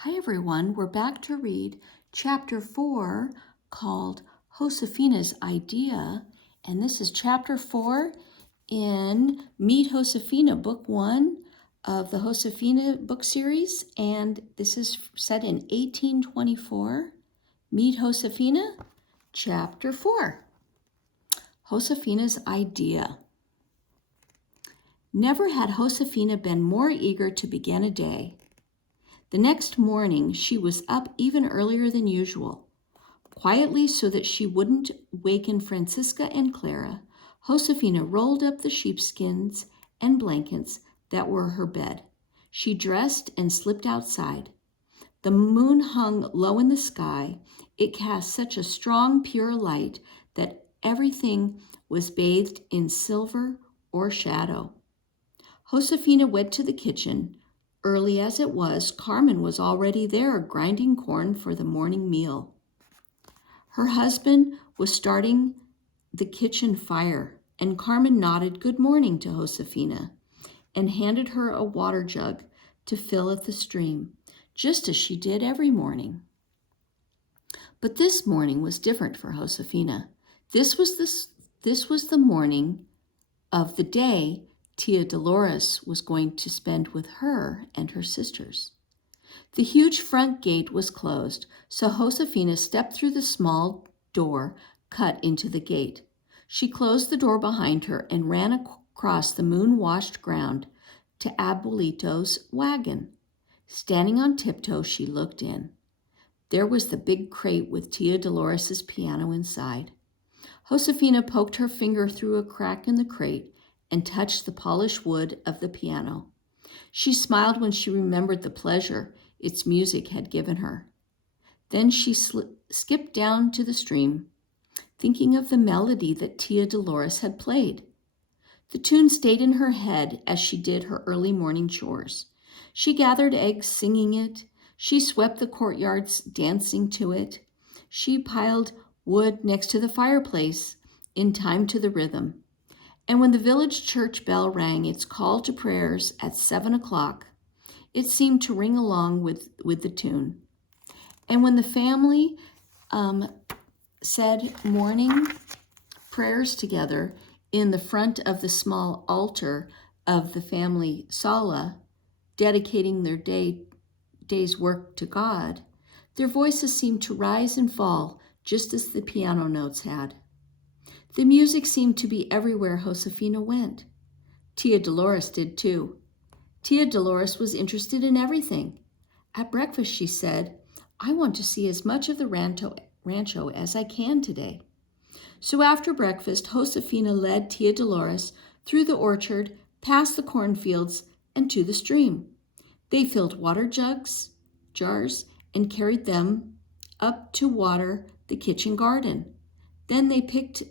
Hi everyone, we're back to read chapter 4 called Josefina's Idea, and this is chapter 4 in Meet Josefina, book 1 of the Josefina book series, and this is set in 1824. Meet Josefina, chapter 4. Josefina's Idea. Never had Josefina been more eager to begin a day. The next morning, she was up even earlier than usual. Quietly, so that she wouldn't waken Francisca and Clara, Josefina rolled up the sheepskins and blankets that were her bed. She dressed and slipped outside. The moon hung low in the sky. It cast such a strong, pure light that everything was bathed in silver or shadow. Josefina went to the kitchen. Early as it was, Carmen was already there grinding corn for the morning meal. Her husband was starting the kitchen fire, and Carmen nodded good morning to Josefina and handed her a water jug to fill at the stream, just as she did every morning. But this morning was different for Josefina. This was the morning of the day Tia Dolores was going to spend with her and her sisters. The huge front gate was closed, so Josefina stepped through the small door cut into the gate. She closed the door behind her and ran across the moon-washed ground to Abuelito's wagon. Standing on tiptoe, she looked in. There was the big crate with Tia Dolores's piano inside. Josefina poked her finger through a crack in the crate and touched the polished wood of the piano. She smiled when she remembered the pleasure its music had given her. Then she skipped down to the stream, thinking of the melody that Tia Dolores had played. The tune stayed in her head as she did her early morning chores. She gathered eggs singing it. She swept the courtyards dancing to it. She piled wood next to the fireplace in time to the rhythm. And when the village church bell rang its call to prayers at 7 o'clock, it seemed to ring along with the tune. And when the family said morning prayers together in the front of the small altar of the family sala, dedicating their day's work to God, their voices seemed to rise and fall just as the piano notes had. The music seemed to be everywhere Josefina went. Tia Dolores did too. Tia Dolores was interested in everything. At breakfast, she said, "I want to see as much of the rancho as I can today." So after breakfast, Josefina led Tia Dolores through the orchard, past the cornfields, and to the stream. They filled water jars, and carried them up to water the kitchen garden. Then they picked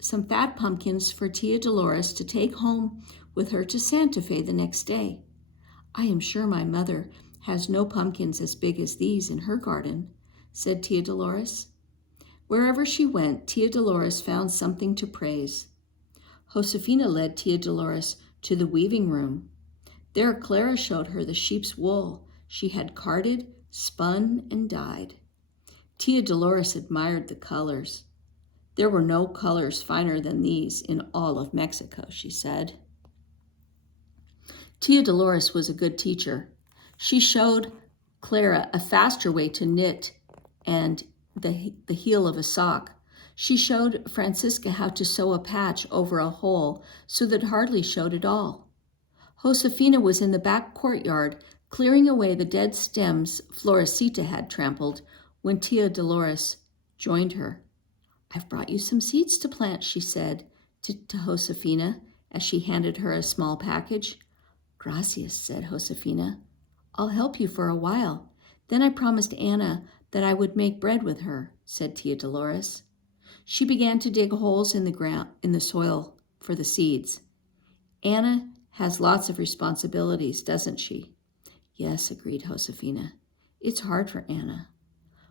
some fat pumpkins for Tia Dolores to take home with her to Santa Fe the next day. "I am sure my mother has no pumpkins as big as these in her garden," said Tia Dolores. Wherever she went, Tia Dolores found something to praise. Josefina led Tia Dolores to the weaving room. There Clara showed her the sheep's wool she had carded, spun, and dyed. Tia Dolores admired the colors. "There were no colors finer than these in all of Mexico," she said. Tia Dolores was a good teacher. She showed Clara a faster way to knit and the heel of a sock. She showed Francisca how to sew a patch over a hole so that it hardly showed at all. Josefina was in the back courtyard clearing away the dead stems Florecita had trampled when Tia Dolores joined her. "I've brought you some seeds to plant," she said to Josefina as she handed her a small package. "Gracias," said Josefina. "I'll help you for a while. Then I promised Anna that I would make bread with her," said Tia Dolores. She began to dig holes in the soil for the seeds. "Anna has lots of responsibilities, doesn't she?" "Yes," agreed Josefina. "It's hard for Anna.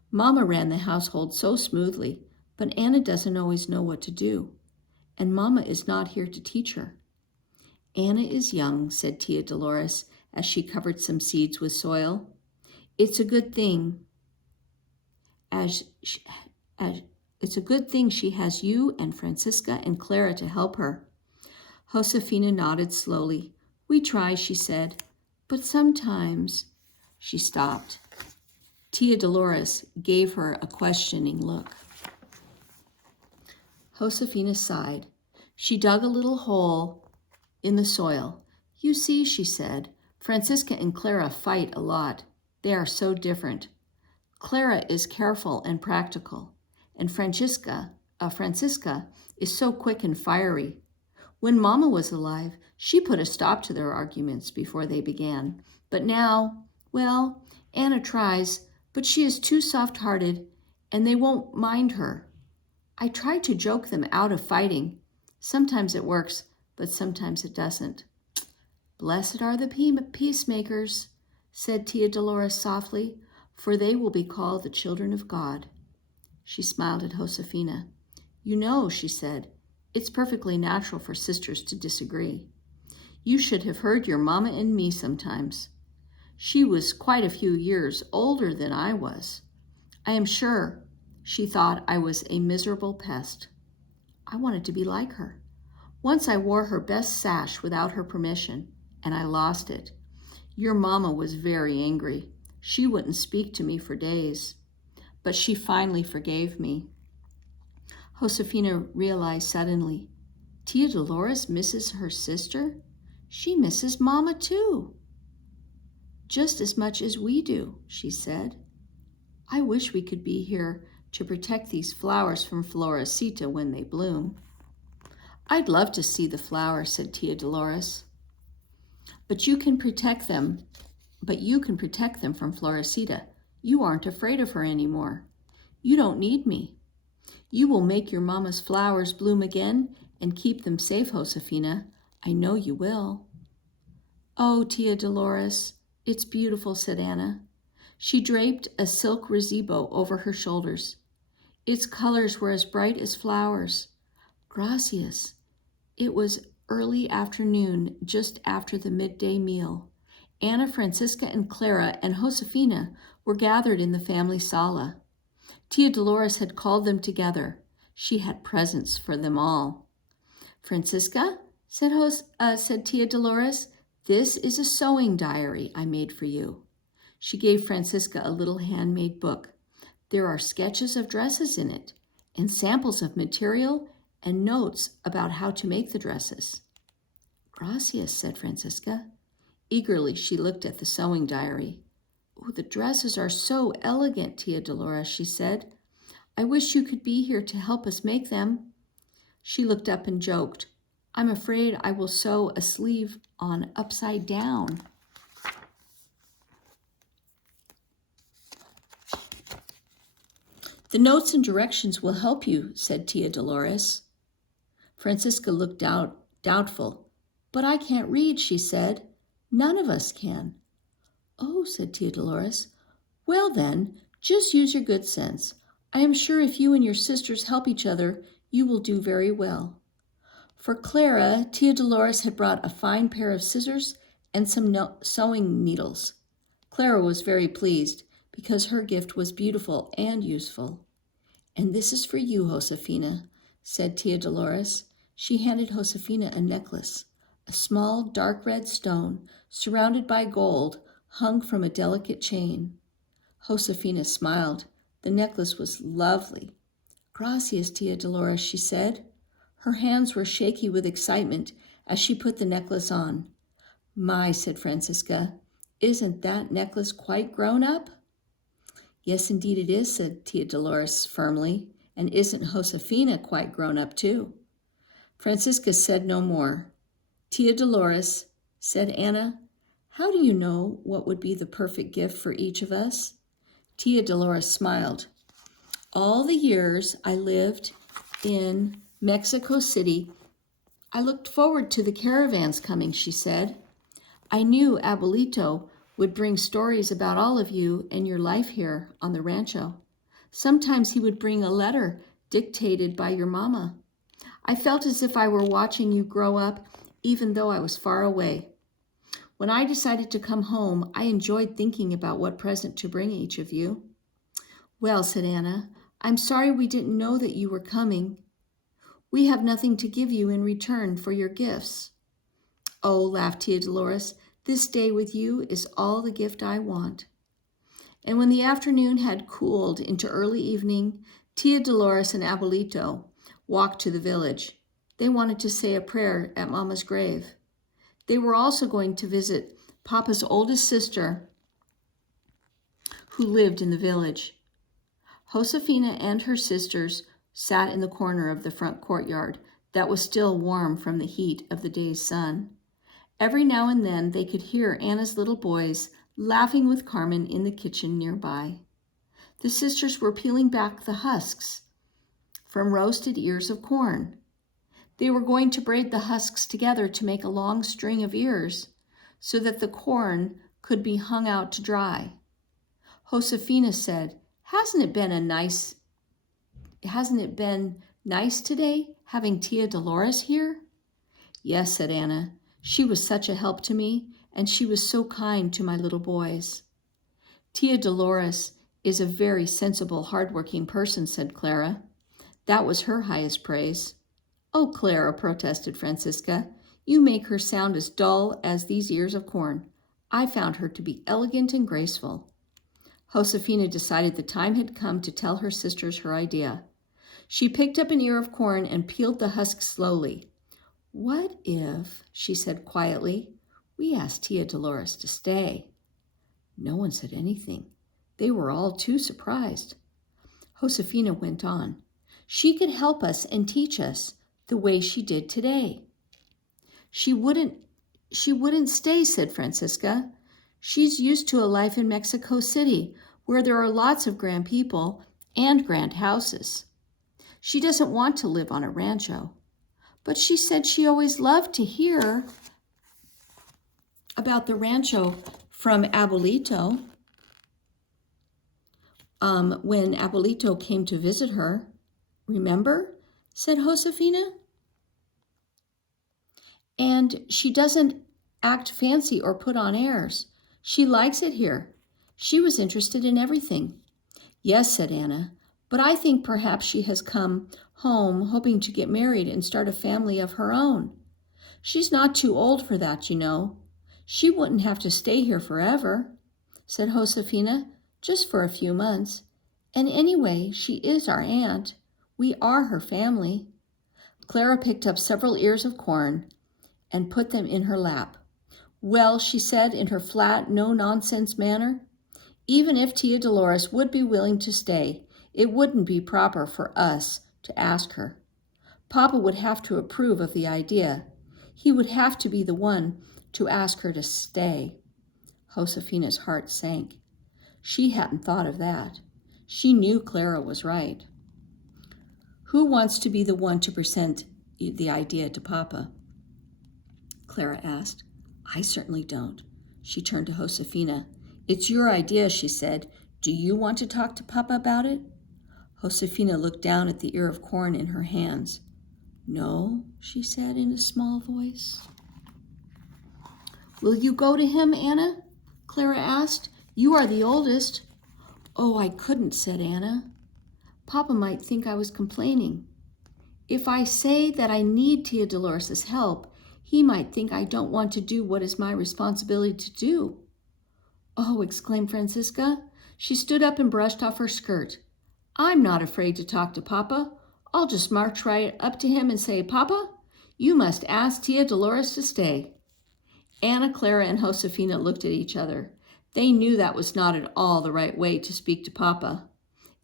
Mama ran the household so smoothly, but Anna doesn't always know what to do, and Mama is not here to teach her." "Anna is young," said Tia Dolores as she covered some seeds with soil. It's a good thing as, sh- as it's a good thing she has you and Francisca and Clara to help her. Josefina nodded slowly. We try, she said, but sometimes. She stopped. Tia Dolores gave her a questioning look. Josefina sighed. She dug a little hole in the soil. You see, she said, Francisca and Clara fight a lot. They are so different. Clara is careful and practical, and Francisca is so quick and fiery. When Mama was alive, she put a stop to their arguments before they began. But now, well, Anna tries, but she is too soft-hearted, and they won't mind her. I try to joke them out of fighting. Sometimes it works, but sometimes it doesn't. Blessed are the peacemakers, said Tia Dolores softly, for they will be called the children of God. She smiled at Josefina. You know, she said, it's perfectly natural for sisters to disagree. You should have heard your Mama and me sometimes. She was quite a few years older than I was. I am sure she thought I was a miserable pest. I wanted to be like her. Once I wore her best sash without her permission, and I lost it. Your Mama was very angry. She wouldn't speak to me for days. But she finally forgave me. Josefina realized suddenly, Tia Dolores misses her sister? She misses Mama too. Just as much as we do, she said. I wish we could be here to protect these flowers from Floresita when they bloom. I'd love to see the flowers, said Tia Dolores. But you can protect them from Floresita. You aren't afraid of her anymore. You don't need me. You will make your Mama's flowers bloom again and keep them safe, Josefina. I know you will. Oh, Tia Dolores, it's beautiful, said Anna. She draped a silk recibo over her shoulders. Its colors were as bright as flowers. Gracias. It was early afternoon, just after the midday meal. Anna, Francisca, and Clara and Josefina were gathered in the family sala. Tia Dolores had called them together. She had presents for them all. Francisca, said Tia Dolores, this is a sewing diary I made for you. She gave Francisca a little handmade book. There are sketches of dresses in it, and samples of material and notes about how to make the dresses. Gracias, said Francisca. Eagerly, she looked at the sewing diary. Oh, the dresses are so elegant, Tia Dolores, she said. I wish you could be here to help us make them. She looked up and joked, I'm afraid I will sew a sleeve on upside down. The notes and directions will help you, said Tia Dolores. Francisca looked doubtful. But I can't read, she said. None of us can. Oh, said Tia Dolores. Well then, just use your good sense. I am sure if you and your sisters help each other, you will do very well. For Clara, Tia Dolores had brought a fine pair of scissors and some sewing needles. Clara was very pleased because her gift was beautiful and useful. And this is for you, Josefina, said Tia Dolores. She handed Josefina a necklace. A small dark red stone, surrounded by gold, hung from a delicate chain. Josefina smiled. The necklace was lovely. Gracias, Tia Dolores, she said. Her hands were shaky with excitement as she put the necklace on. My, said Francisca, isn't that necklace quite grown up? Yes, indeed it is, said Tia Dolores firmly. And isn't Josefina quite grown up too? Francisca said no more. Tia Dolores, said Anna, how do you know what would be the perfect gift for each of us? Tia Dolores smiled. All the years I lived in Mexico City, I looked forward to the caravans coming, she said. I knew Abuelito would bring stories about all of you and your life here on the rancho. Sometimes he would bring a letter dictated by your mama. I felt as if I were watching you grow up, even though I was far away. When I decided to come home, I enjoyed thinking about what present to bring each of you." "Well," said Anna, "I'm sorry we didn't know that you were coming. We have nothing to give you in return for your gifts." "Oh," laughed Tia Dolores, "this day with you is all the gift I want." And when the afternoon had cooled into early evening, Tia Dolores and Abuelito walked to the village. They wanted to say a prayer at Mama's grave. They were also going to visit Papa's oldest sister, who lived in the village. Josefina and her sisters sat in the corner of the front courtyard that was still warm from the heat of the day's sun. Every now and then they could hear Anna's little boys laughing with Carmen in the kitchen nearby. The sisters were peeling back the husks from roasted ears of corn. They were going to braid the husks together to make a long string of ears so that the corn could be hung out to dry. Josefina said, Hasn't it been nice today having Tia Dolores here?" "Yes," said Anna. "She was such a help to me, and she was so kind to my little boys." "Tia Dolores is a very sensible, hard-working person," said Clara. That was her highest praise. "Oh, Clara," protested Francisca, "you make her sound as dull as these ears of corn. I found her to be elegant and graceful." Josefina decided the time had come to tell her sisters her idea. She picked up an ear of corn and peeled the husk slowly. "What if," she said quietly, "we asked Tia Dolores to stay?" No one said anything. They were all too surprised. Josefina went on. "She could help us and teach us the way she did today." She wouldn't stay," said Francisca. "She's used to a life in Mexico City where there are lots of grand people and grand houses. She doesn't want to live on a rancho." But she said she always loved to hear about the rancho from Abuelito when Abuelito came to visit her. "Remember?" said Josefina. "And she doesn't act fancy or put on airs. She likes it here. She was interested in everything." "Yes," said Anna, "but I think perhaps she has come home hoping to get married and start a family of her own. She's not too old for that, you know. She wouldn't have to stay here forever," said Josefina, "just for a few months. And anyway, she is our aunt. We are her family." Clara picked up several ears of corn and put them in her lap. "Well," she said in her flat, no-nonsense manner, "even if Tia Dolores would be willing to stay, it wouldn't be proper for us to ask her. Papa would have to approve of the idea. He would have to be the one to ask her to stay." Josefina's heart sank. She hadn't thought of that. She knew Clara was right. "Who wants to be the one to present the idea to Papa?" Clara asked. "I certainly don't." She turned to Josefina. "It's your idea," she said. "Do you want to talk to Papa about it?" Josefina looked down at the ear of corn in her hands. "No," she said in a small voice. "Will you go to him, Anna?" Clara asked. "You are the oldest." "Oh, I couldn't," said Anna. "Papa might think I was complaining. If I say that I need Tia Dolores' help, he might think I don't want to do what is my responsibility to do." "Oh," exclaimed Francisca. She stood up and brushed off her skirt. "I'm not afraid to talk to Papa. I'll just march right up to him and say, 'Papa, you must ask Tia Dolores to stay.'" Anna, Clara, and Josefina looked at each other. They knew that was not at all the right way to speak to Papa.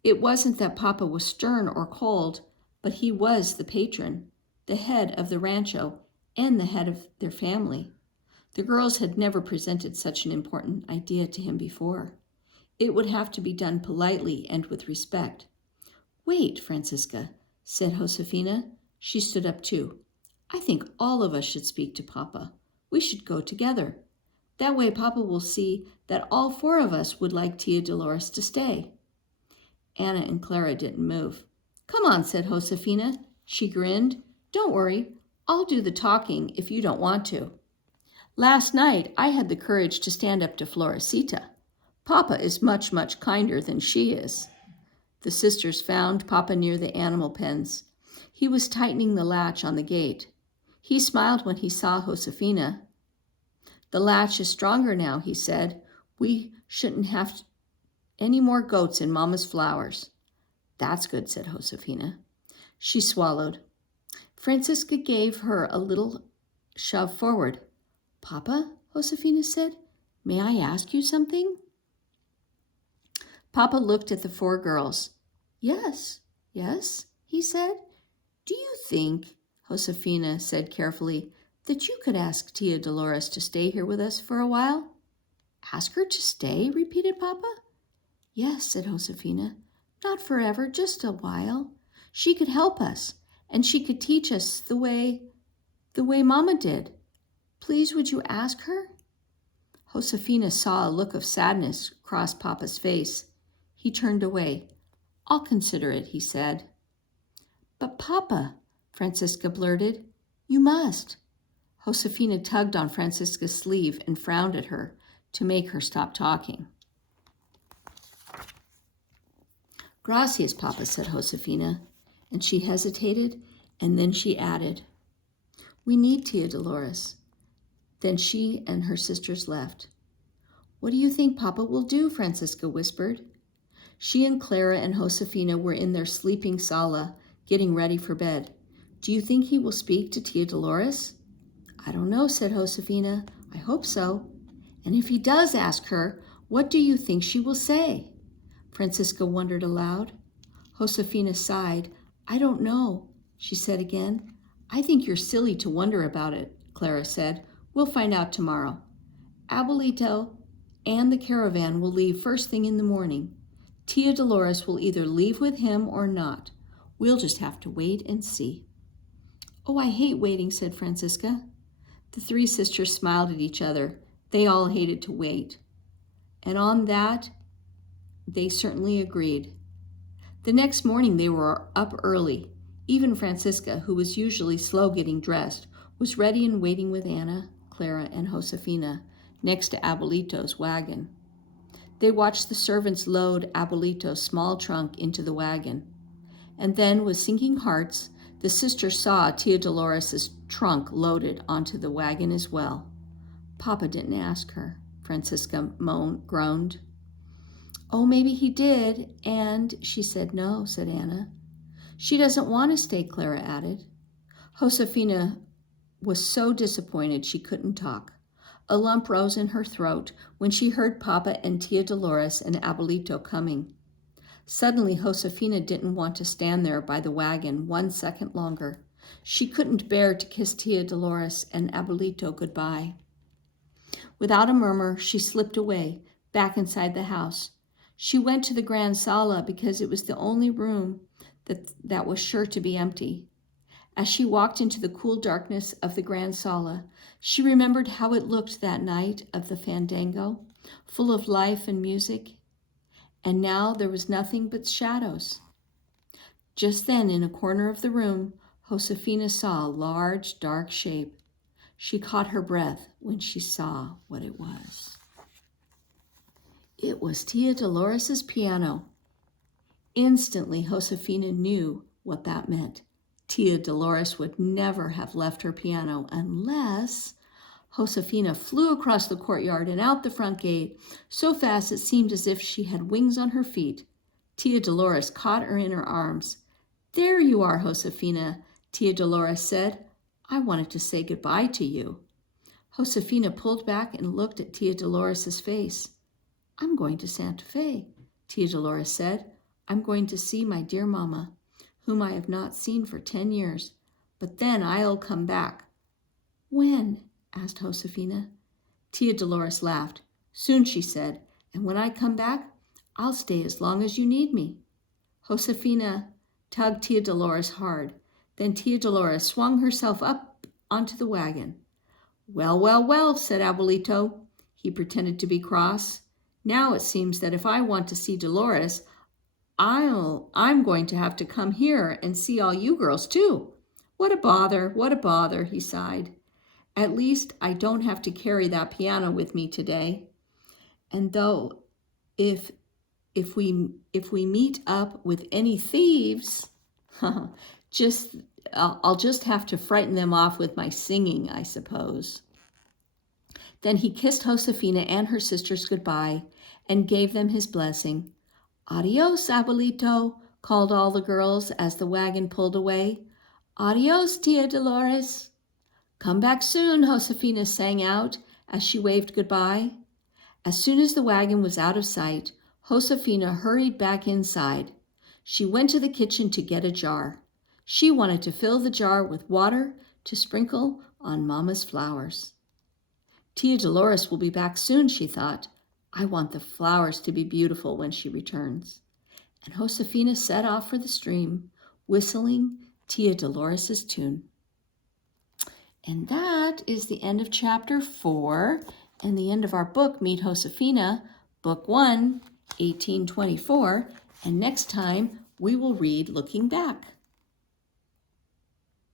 It wasn't that Papa was stern or cold, but he was the patron, the head of the rancho, and the head of their family. The girls had never presented such an important idea to him before. It would have to be done politely and with respect. "Wait, Francisca," said Josefina. She stood up too. "I think all of us should speak to Papa. We should go together. That way Papa will see that all four of us would like Tia Dolores to stay." Anna and Clara didn't move. "Come on," said Josefina. She grinned. "Don't worry. I'll do the talking if you don't want to." Last night I had the courage to stand up to Florecita. Papa is much, much kinder than she is. The sisters found Papa near the animal pens. He was tightening the latch on the gate. He smiled when he saw Josefina. The latch is stronger now, he said. We shouldn't have any more goats in Mama's flowers. That's good, said Josefina. She swallowed. Francisca gave her a little shove forward. Papa, Josefina said, may I ask you something? Papa looked at the four girls. Yes, he said. Do you think, Josefina said carefully, that you could ask Tia Dolores to stay here with us for a while? Ask her to stay, repeated Papa. Yes, said Josefina. Not forever, just a while. She could help us, and she could teach us the way Mama did. Please, would you ask her? Josefina saw a look of sadness cross Papa's face. He turned away. I'll consider it, he said. But Papa, Francisca blurted, you must. Josefina tugged on Francisca's sleeve and frowned at her to make her stop talking. Gracias, Papa, said Josefina, and she hesitated, and then she added, we need Tia Dolores. Then she and her sisters left. What do you think Papa will do? Francisca whispered. She and Clara and Josefina were in their sleeping sala, getting ready for bed. Do you think he will speak to Tia Dolores? I don't know, said Josefina. I hope so. And if he does ask her, what do you think she will say? Francisca wondered aloud. Josefina sighed. I don't know, she said again. I think you're silly to wonder about it, Clara said. We'll find out tomorrow. Abuelito and the caravan will leave first thing in the morning. Tia Dolores will either leave with him or not. We'll just have to wait and see. Oh, I hate waiting, said Francisca. The three sisters smiled at each other. They all hated to wait. And on that, they certainly agreed. The next morning they were up early. Even Francisca, who was usually slow getting dressed, was ready and waiting with Anna, Clara, and Josefina next to Abuelito's wagon. They watched the servants load Abuelito's small trunk into the wagon. And then, with sinking hearts, the sisters saw Tia Dolores' trunk loaded onto the wagon as well. Papa didn't ask her, Francisca groaned. Oh, maybe he did, and she said no, said Anna. She doesn't want to stay, Clara added. Josefina was so disappointed she couldn't talk. A lump rose in her throat when she heard Papa and Tia Dolores and Abuelito coming. Suddenly, Josefina didn't want to stand there by the wagon 1 second longer. She couldn't bear to kiss Tia Dolores and Abuelito goodbye. Without a murmur, she slipped away, back inside the house. She went to the grand sala because it was the only room that was sure to be empty. As she walked into the cool darkness of the grand sala, she remembered how it looked that night of the fandango, full of life and music. And now there was nothing but shadows. Just then, in a corner of the room, Josefina saw a large, dark shape. She caught her breath when she saw what it was. It was Tia Dolores' piano. Instantly, Josefina knew what that meant. Tia Dolores would never have left her piano unless... Josefina flew across the courtyard and out the front gate, so fast it seemed as if she had wings on her feet. Tia Dolores caught her in her arms. There you are, Josefina, Tia Dolores said. I wanted to say goodbye to you. Josefina pulled back and looked at Tia Dolores' face. I'm going to Santa Fe, Tia Dolores said. I'm going to see my dear Mama, whom I have not seen for 10 years. But then I'll come back. When? Asked Josefina. Tia Dolores laughed. Soon, she said, and when I come back, I'll stay as long as you need me. Josefina tugged Tia Dolores hard. Then Tia Dolores swung herself up onto the wagon. Well, said Abuelito. He pretended to be cross. Now it seems that if I want to see Dolores, I'm going to have to come here and see all you girls too. What a bother, he sighed. At least I don't have to carry that piano with me today. And though if we meet up with any thieves, just I'll just have to frighten them off with my singing, I suppose." Then he kissed Josefina and her sisters goodbye and gave them his blessing. "Adios, abuelito," called all the girls as the wagon pulled away. "Adios, tia Dolores." "Come back soon," Josefina sang out as she waved goodbye. As soon as the wagon was out of sight, Josefina hurried back inside. She went to the kitchen to get a jar. She wanted to fill the jar with water to sprinkle on Mama's flowers. "Tia Dolores will be back soon," she thought. "I want the flowers to be beautiful when she returns." And Josefina set off for the stream, whistling Tia Dolores' tune. And that is the end of chapter 4 and the end of our book, Meet Josefina, Book 1, 1824. And next time we will read Looking Back.